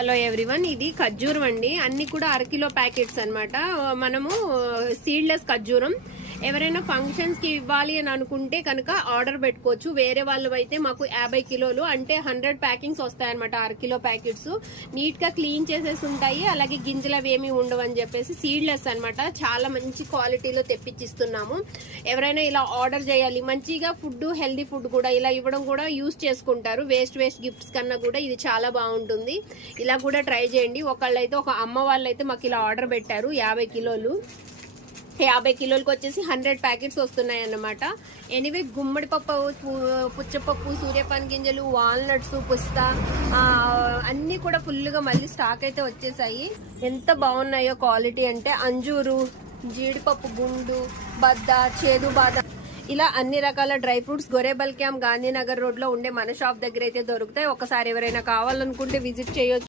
Hello everyone, ఇది ఖర్జూరం అండి. అన్ని కూడా అరకిలో ప్యాకెట్స్ అన్నమాట. మనము సీడ్లెస్ ఖర్జూరం ఎవరైనా ఫంక్షన్స్ కి ఇవ్వాలి అని అనుకుంటే కనుక ఆర్డర్ పెట్టుకోవచ్చు. వేరే వాళ్ళు అయితే మాకు 50 కిలోలు అంటే 100 ప్యాకింగ్స్ వస్తాయన్నమాట. అరకిలో ప్యాకెట్స్ నీట్ గా క్లీన్ చేసేసి ఉంటాయి. అలాగే గింజలు అవి ఏమి ఉండవు అని చెప్పేసి సీడ్లెస్ అన్నమాట. చాలా మంచి క్వాలిటీలో తెప్పించిస్తున్నాము. ఎవరైనా ఇలా ఆర్డర్ చేయాలి, మంచిగా ఫుడ్, హెల్దీ ఫుడ్ కూడా ఇలా ఇవ్వడం కూడా యూస్ చేసుకుంటారు. వేస్ట్ గిఫ్ట్స్ కన్నా కూడా ఇది చాలా బాగుంటుంది. ఇలా కూడా ట్రై చేయండి. ఒకళ్ళైతే ఒక అమ్మ వాళ్ళైతే మాకు ఇలా ఆర్డర్ పెట్టారు. 50 కిలోలు 50 కిలోలకు వచ్చేసి 100 ప్యాకెట్స్ వస్తున్నాయి అన్నమాట. ఎనీవే, గుమ్మడి పప్పు, పుచ్చపప్పు, సూర్యపాన్ గింజలు, వాల్నట్స్, పుస్తా అన్నీ కూడా ఫుల్గా మళ్ళీ స్టాక్ అయితే వచ్చేసాయి. ఎంత బాగున్నాయో క్వాలిటీ అంటే అంజూరు, జీడిపప్పు గుండు, బద్ద, చేదు బాదం, ఇలా అన్ని రకాల డ్రై ఫ్రూట్స్ గొరేబల్ క్యాంప్ గాంధీనగర్ రోడ్ లో ఉండే మన షాప్ దగ్గర అయితే దొరుకుతాయి. ఒకసారి ఎవరైనా కావాలనుకుంటే విజిట్ చేయొచ్చు.